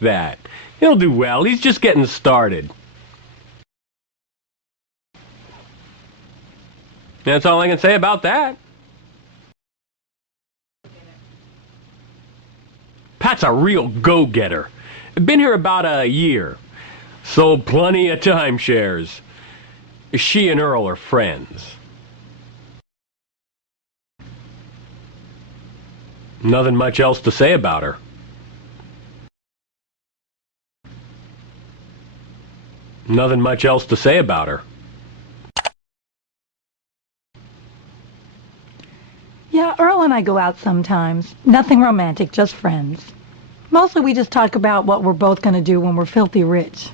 that. He'll do well. He's just getting started. That's all I can say about that. Pat's a real go-getter. Been here about a year. Sold plenty of timeshares. She and Earl are friends. Nothing much else to say about her. Nothing much else to say about her. Yeah, Earl and I go out sometimes. Nothing romantic, just friends. Mostly we just talk about what we're both going to do when we're filthy rich.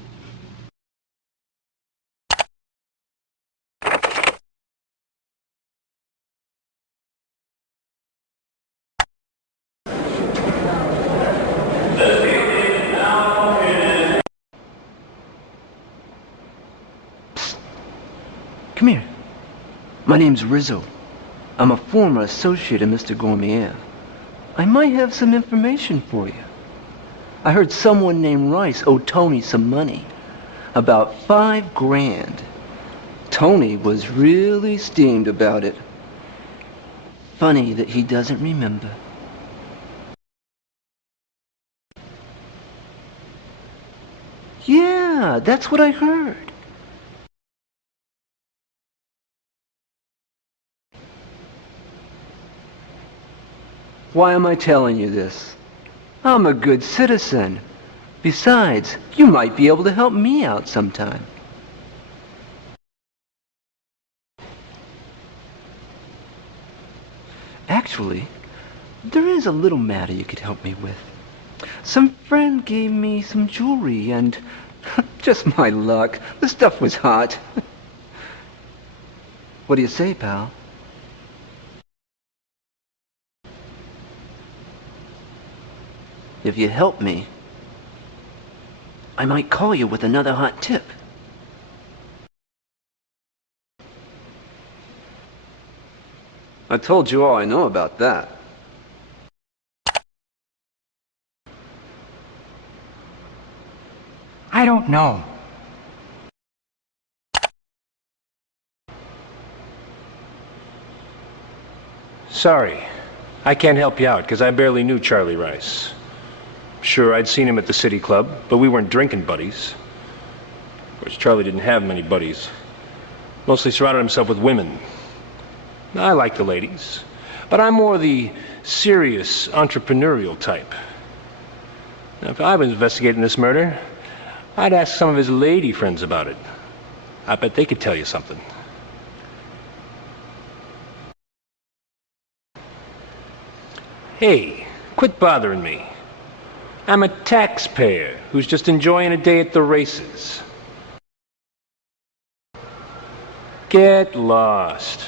Come here. My name's Rizzo. I'm a former associate of Mr. Gormiang. I might have some information for you. I heard someone named Rice owed Tony some money. About $5 grand. Tony was really steamed about it. Funny that he doesn't remember. Yeah, that's what I heard. Why am I telling you this? I'm a good citizen. Besides, you might be able to help me out sometime. Actually, there is a little matter you could help me with. Some friend gave me some jewelry and just my luck. The stuff was hot. What do you say, pal? If you help me, I might call you with another hot tip. I told you all I know about that. I don't know. Sorry, I can't help you out because I barely knew Charlie Rice. Sure, I'd seen him at the City Club, but we weren't drinking buddies. Of course, Charlie didn't have many buddies. Mostly surrounded himself with women. I like the ladies, but I'm more the serious, entrepreneurial type. Now, if I was investigating this murder, I'd ask some of his lady friends about it. I bet they could tell you something. Hey, quit bothering me. I'm a taxpayer who's just enjoying a day at the races. Get lost.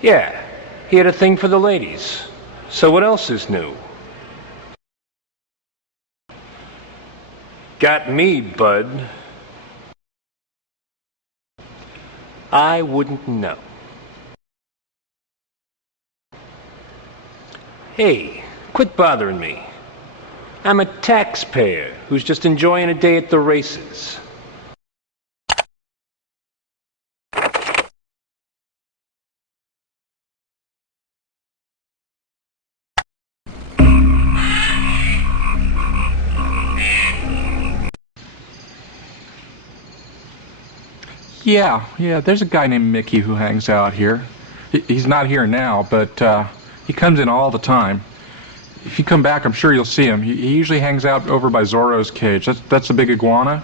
Yeah, he had a thing for the ladies. So what else is new? Got me, bud. I wouldn't know. Hey, quit bothering me. I'm a taxpayer who's just enjoying a day at the races. Yeah, there's a guy named Mickey who hangs out here. He's not here now, but he comes in all the time. If you come back, I'm sure you'll see him. He usually hangs out over by Zorro's cage. That's a big iguana.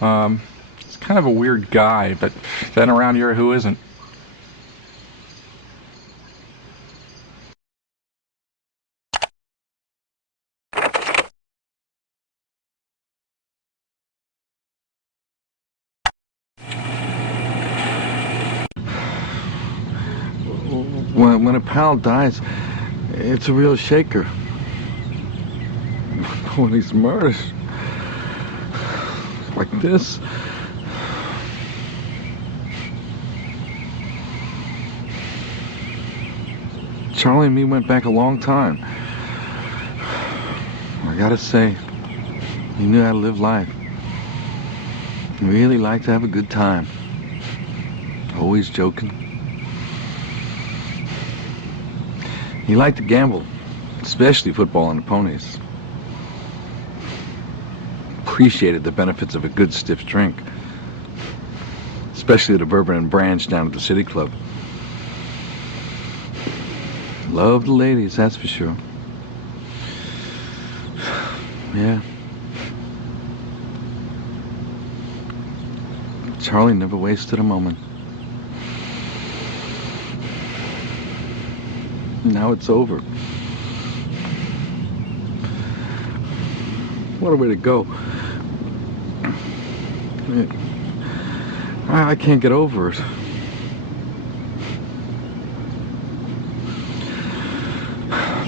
He's kind of a weird guy, but then around here, who isn't? When a pal dies, it's a real shaker. When he's murdered, like this. Charlie and me went back a long time. gotta say, he knew how to live life. He really liked to have a good time. Always joking. He liked to gamble, especially football on the ponies. Appreciated the benefits of a good stiff drink, especially the bourbon and branch down at the City Club. Loved the ladies, that's for sure. Yeah. Charlie never wasted a moment. Now it's over. What a way to go. I can't get over it.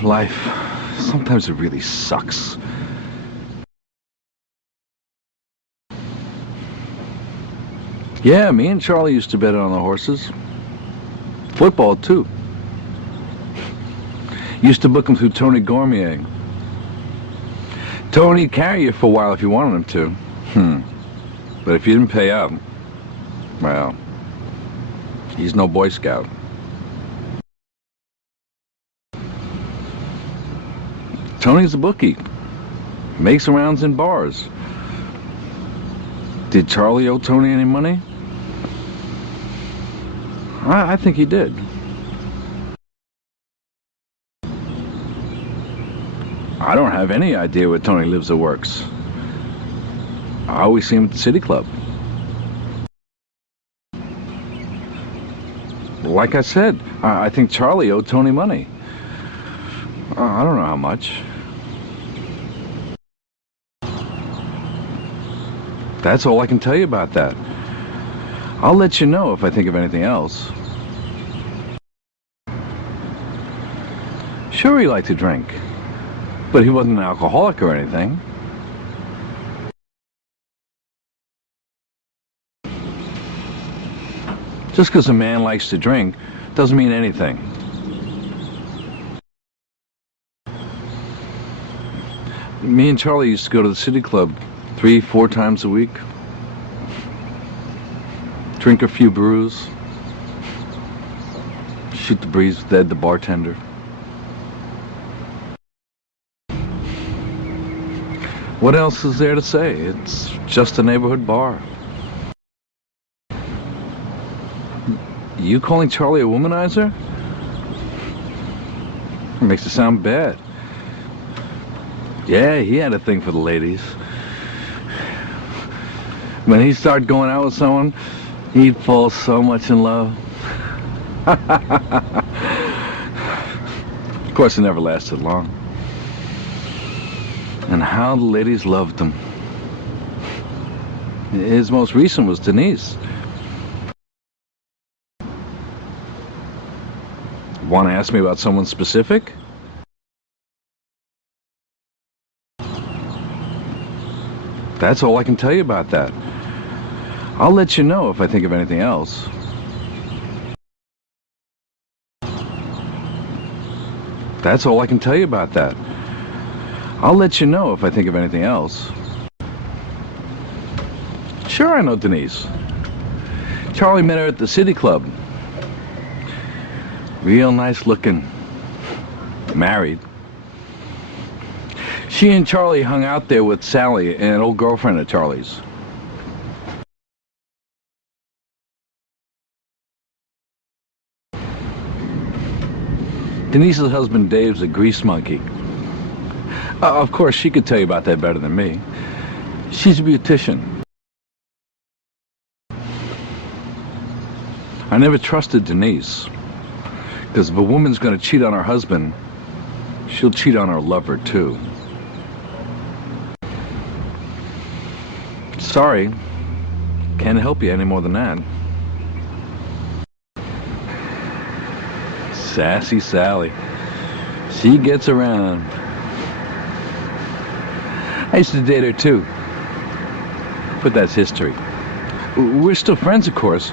Life, sometimes it really sucks. Yeah, me and Charlie used to bet on the horses. Football, too. Used to book him through Tony Gormiang. Tony'd carry you for a while if you wanted him to. But if you didn't pay up, well, he's no Boy Scout. Tony's a bookie. Makes rounds in bars. Did Charlie owe Tony any money? I think he did. I don't have any idea where Tony lives or works. I always see him at the City Club. Like I said, I think Charlie owed Tony money. I don't know how much. That's all I can tell you about that. I'll let you know if I think of anything else. Sure, he liked to drink, but he wasn't an alcoholic or anything. Just because a man likes to drink doesn't mean anything. Me and Charlie used to go to the City Club 3-4 times a week. Drink a few brews. Shoot the breeze with Ed, the bartender. What else is there to say? It's just a neighborhood bar. You calling Charlie a womanizer? It makes it sound bad. Yeah, he had a thing for the ladies. When he started going out with someone, he'd fall so much in love. Of course, it never lasted long. And how the ladies loved him. His most recent was Denise. Want to ask me about someone specific? That's all I can tell you about that. I'll let you know if I think of anything else. That's all I can tell you about that. I'll let you know if I think of anything else. Sure, I know Denise. Charlie met her at the City Club. Real nice looking. Married. She and Charlie hung out there with Sally, an old girlfriend of Charlie's. Denise's husband Dave's a grease monkey. Of course, she could tell you about that better than me. She's a beautician. I never trusted Denise, because if a woman's going to cheat on her husband, she'll cheat on her lover, too. Sorry, can't help you any more than that. Sassy Sally. She gets around. I used to date her, too. But that's history. We're still friends, of course.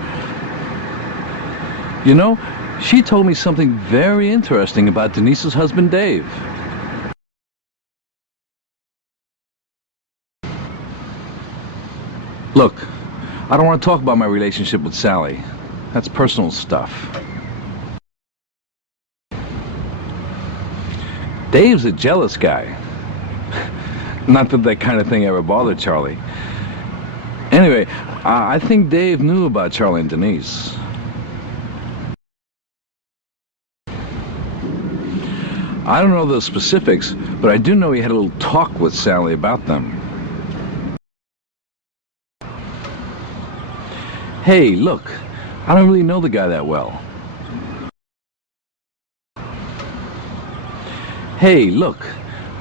You know, she told me something very interesting about Denise's husband, Dave. Look, I don't want to talk about my relationship with Sally. That's personal stuff. Dave's a jealous guy. Not that that kind of thing ever bothered Charlie. Anyway, I think Dave knew about Charlie and Denise. I don't know the specifics, but I do know he had a little talk with Sally about them. Hey, look, I don't really know the guy that well. Hey, look,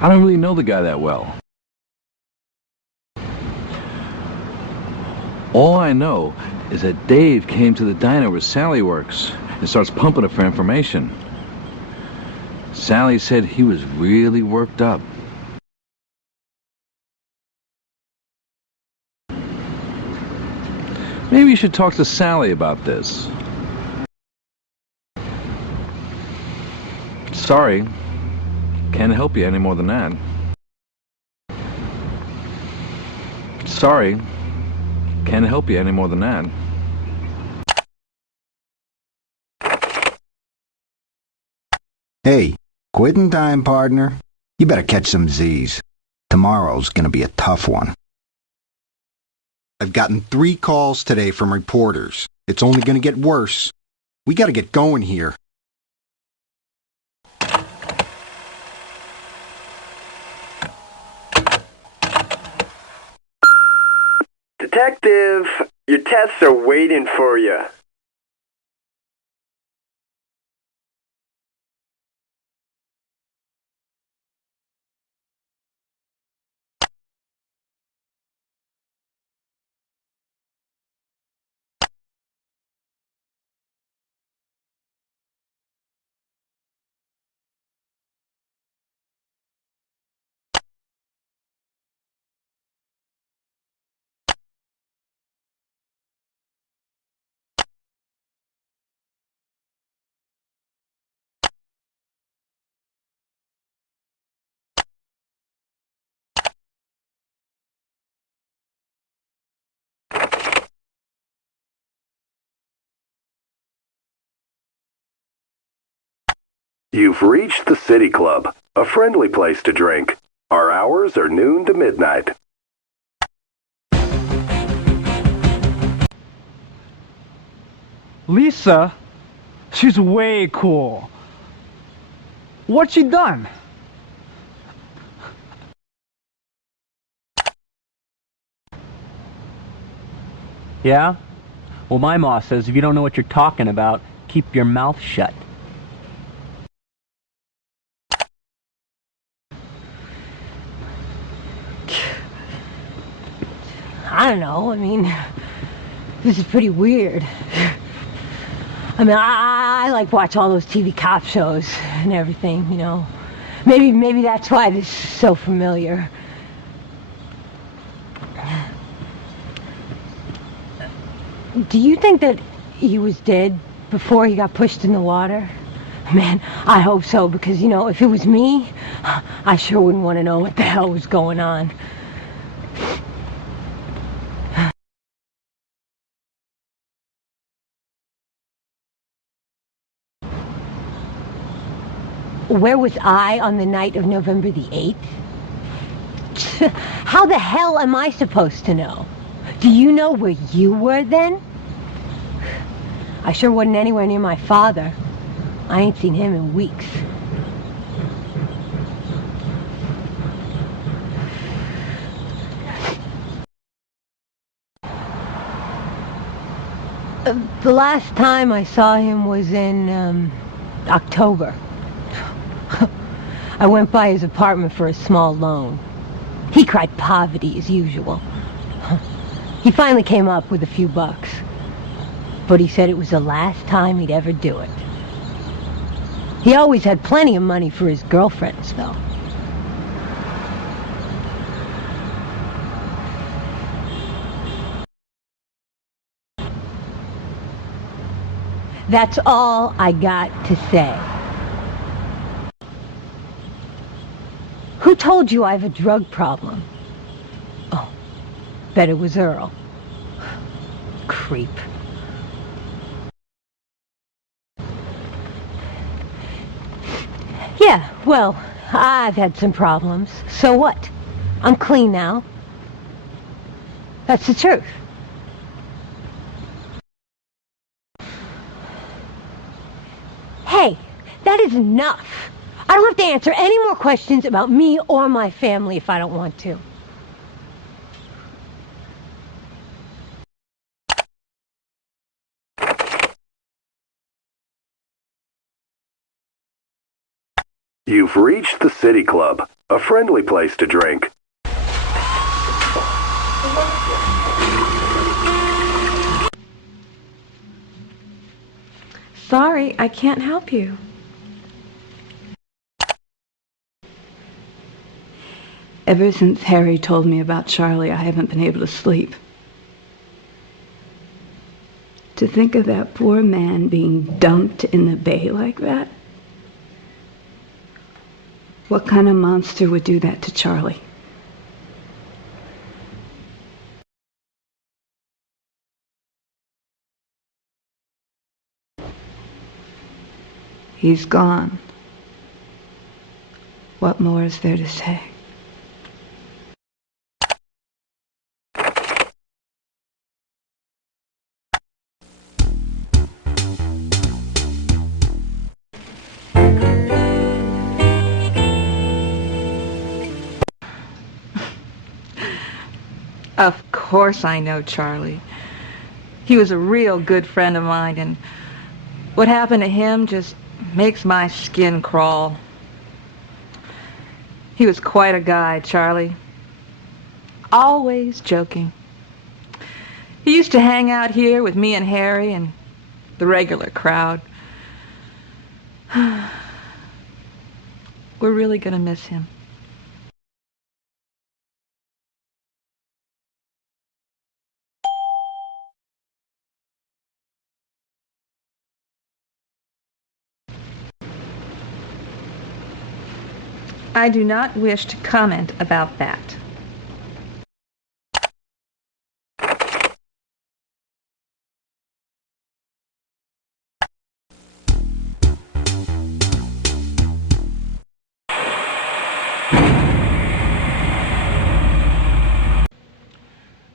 I don't really know the guy that well. All I know is that Dave came to the diner where Sally works and starts pumping her for information. Sally said he was really worked up. Maybe you should talk to Sally about this. Sorry, can't help you any more than that. Sorry, can't help you any more than that. Hey, quitting time, partner. You better catch some Z's. Tomorrow's gonna be a tough one. I've gotten 3 calls today from reporters. It's only gonna get worse. We gotta get going here. Detective, your tests are waiting for you. You've reached the City Club, a friendly place to drink. Our hours are noon to midnight. Lisa? She's way cool. What's she done? Yeah? Well, my ma says if you don't know what you're talking about, keep your mouth shut. I don't know, I mean, this is pretty weird. I mean, I like watch all those TV cop shows and everything, you know. Maybe that's why this is so familiar. Do you think that he was dead before he got pushed in the water? Man, I hope so, because, you know, if it was me, I sure wouldn't want to know what the hell was going on. Where was I on the night of November the 8th? How the hell am I supposed to know? Do you know where you were then? I sure wasn't anywhere near my father. I ain't seen him in weeks. The last time I saw him was in October. I went by his apartment for a small loan. He cried poverty as usual. He finally came up with a few bucks. But he said it was the last time he'd ever do it. He always had plenty of money for his girlfriends, though. That's all I got to say. Who told you I have a drug problem? Oh, bet it was Earl. Creep. Yeah, well, I've had some problems. So what? I'm clean now. That's the truth. Hey, that is enough. I don't have to answer any more questions about me or my family if I don't want to. You've reached the City Club, a friendly place to drink. Sorry, I can't help you. Ever since Harry told me about Charlie, I haven't been able to sleep. To think of that poor man being dumped in the bay like that. What kind of monster would do that to Charlie? He's gone. What more is there to say? Of course I know Charlie. He was a real good friend of mine, and what happened to him just makes my skin crawl. He was quite a guy, Charlie. Always joking. He used to hang out here with me and Harry and the regular crowd. We're really gonna miss him. I do not wish to comment about that.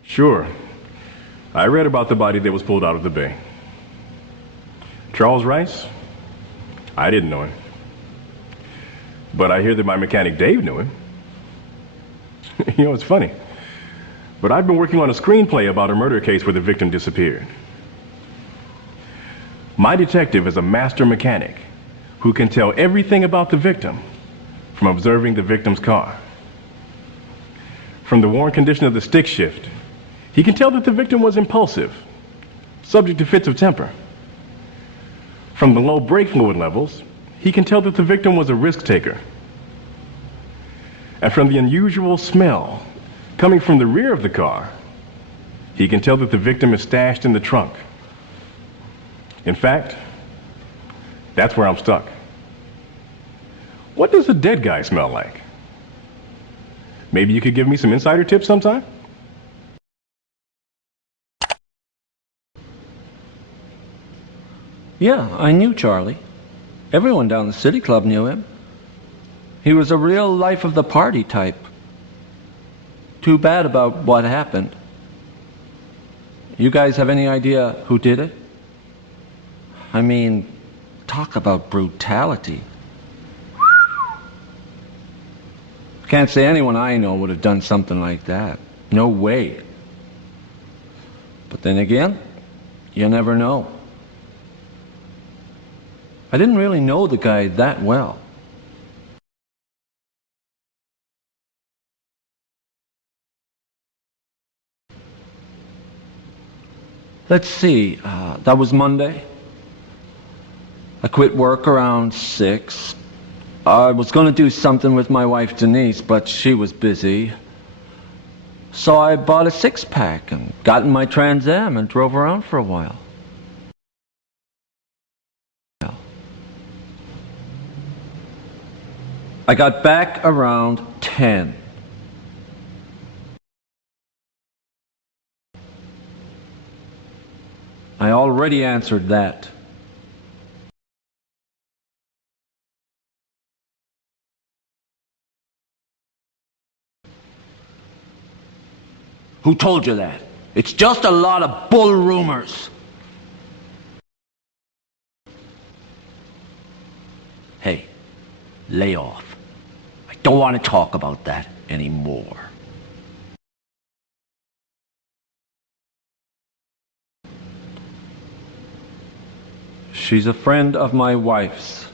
Sure. I read about the body that was pulled out of the bay. Charles Rice? I didn't know him. But I hear that my mechanic Dave knew him. You know, it's funny. But I've been working on a screenplay about a murder case where the victim disappeared. My detective is a master mechanic who can tell everything about the victim from observing the victim's car. From the worn condition of the stick shift, he can tell that the victim was impulsive, subject to fits of temper. From the low brake fluid levels, he can tell that the victim was a risk taker. And from the unusual smell coming from the rear of the car, he can tell that the victim is stashed in the trunk. In fact, that's where I'm stuck. What does a dead guy smell like? Maybe you could give me some insider tips sometime? Yeah, I knew Charlie. Everyone down the City Club knew him. He was a real life of the party type. Too bad about what happened. You guys have any idea who did it? I mean, talk about brutality. Can't say anyone I know would have done something like that. No way. But then again, you never know. I didn't really know the guy that well. Let's see, that was Monday. I quit work around 6. I was going to do something with my wife Denise, but she was busy. So I bought a 6-pack and got in my Trans Am and drove around for a while. I got back around 10. I already answered that. Who told you that? It's just a lot of bull rumors. Hey, lay off. I don't want to talk about that anymore. She's a friend of my wife's.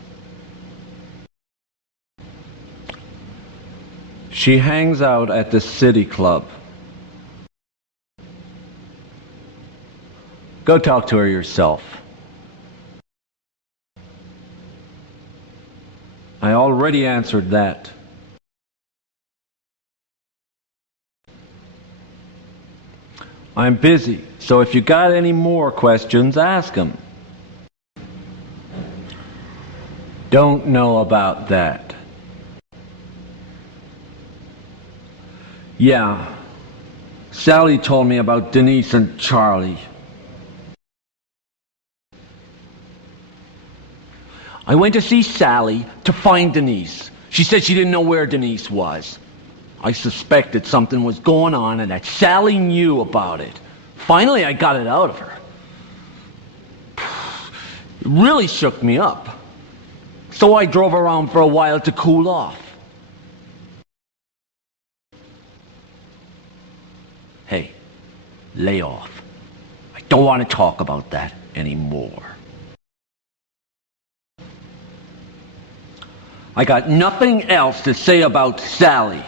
She hangs out at the city club. Go talk to her yourself. I already answered that. I'm busy, so if you got any more questions, ask them. Don't know about that. Yeah, Sally told me about Denise and Charlie. I went to see Sally to find Denise. She said she didn't know where Denise was. I suspected something was going on and that Sally knew about it. Finally, I got it out of her. It really shook me up. So I drove around for a while to cool off. Hey, lay off. I don't want to talk about that anymore. I got nothing else to say about Sally.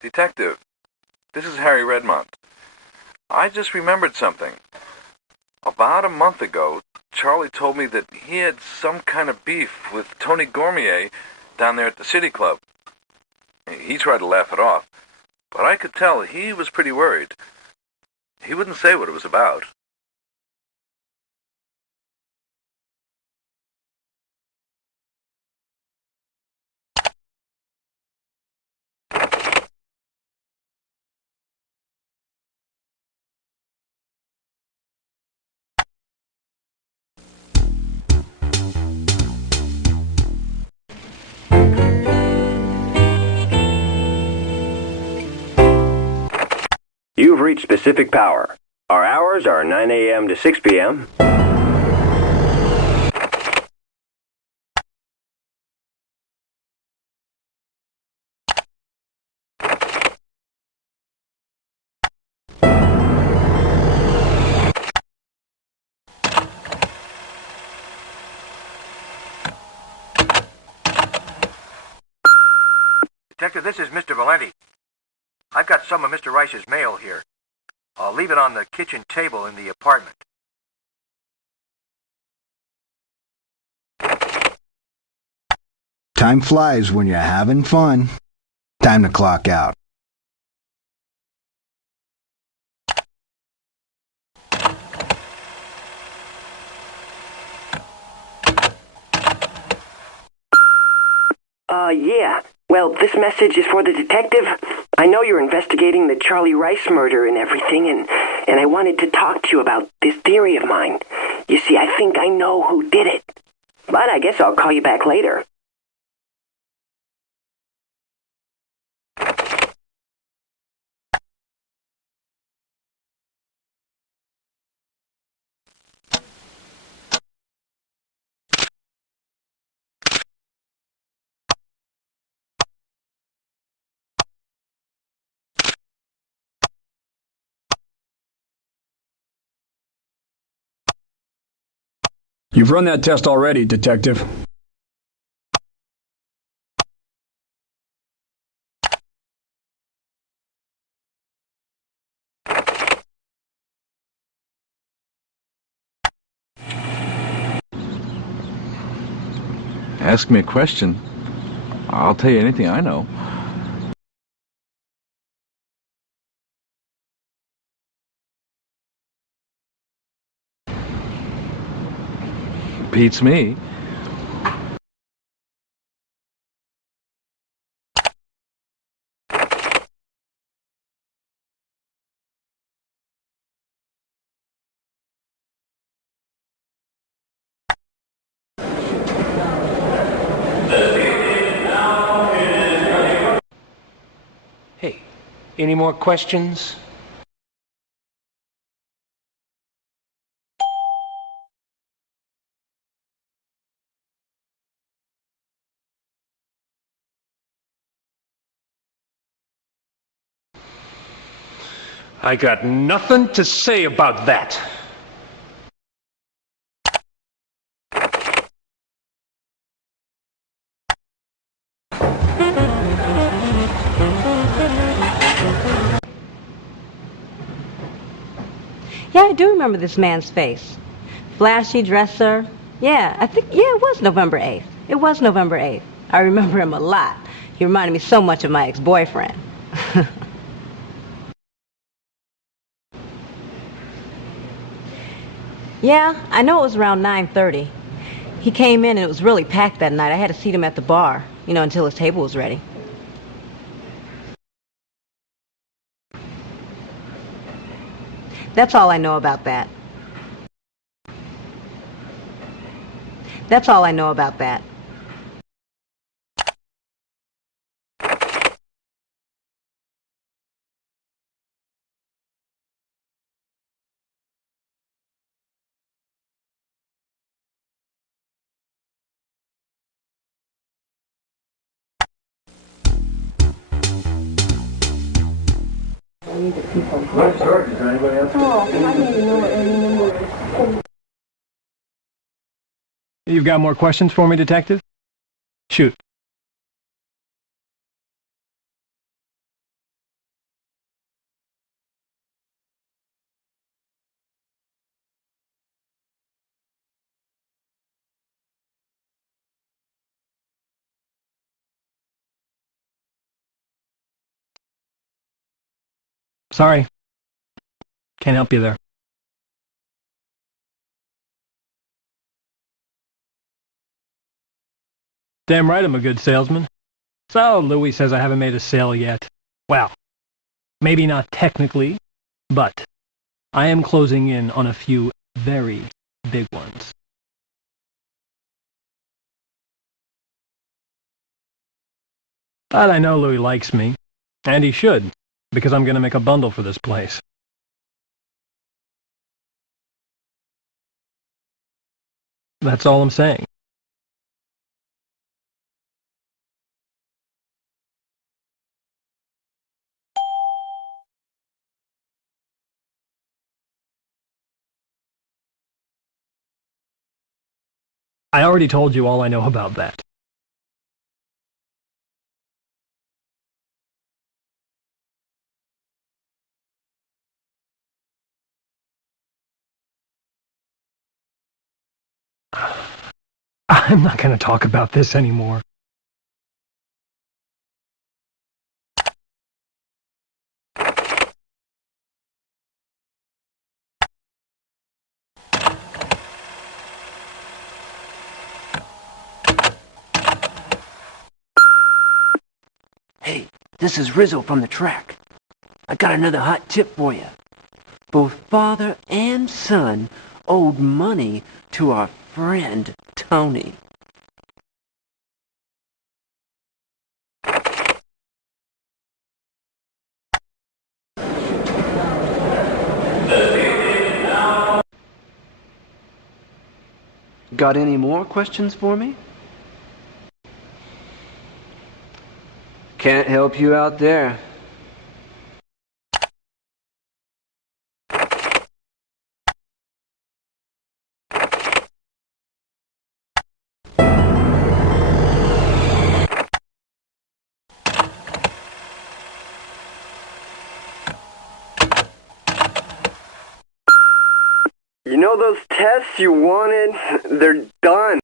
Detective, this is Harry Redmond. I just remembered something. About a month ago, Charlie told me that he had some kind of beef with Tony Gormiang down there at the City Club. He tried to laugh it off, but I could tell he was pretty worried. He wouldn't say what it was about. You've reached Pacific Power. Our hours are 9 a.m. to 6 p.m. Detective, this is Mr. Valenti. I've got some of Mr. Rice's mail here. I'll leave it on the kitchen table in the apartment. Time flies when you're having fun. Time to clock out. Yeah. Well, this message is for the detective. I know you're investigating the Charlie Rice murder and everything, and I wanted to talk to you about this theory of mine. You see, I think I know who did it. But I guess I'll call you back later. You've run that test already, Detective. Ask me a question. I'll tell you anything I know. Beats me. Hey, any more questions? I got nothing to say about that. Yeah, I do remember this man's face. Flashy dresser. Yeah, it was November 8th. It was November 8th. I remember him a lot. He reminded me so much of my ex-boyfriend. Yeah, I know it was around 9:30. He came in and it was really packed that night. I had to seat him at the bar, until his table was ready. That's all I know about that. That's all I know about that. You've got more questions for me, Detective? Shoot. Sorry. Can't help you there. Damn right I'm a good salesman. So, Louis says I haven't made a sale yet. Well, maybe not technically, but I am closing in on a few very big ones. But I know Louis likes me, and he should, because I'm going to make a bundle for this place. That's all I'm saying. I already told you all I know about that. I'm not going to talk about this anymore. Hey, this is Rizzo from the track. I got another hot tip for you. Both father and son owed money to our friend Tony. Got any more questions for me? Can't help you out there. You know those tests you wanted? They're done.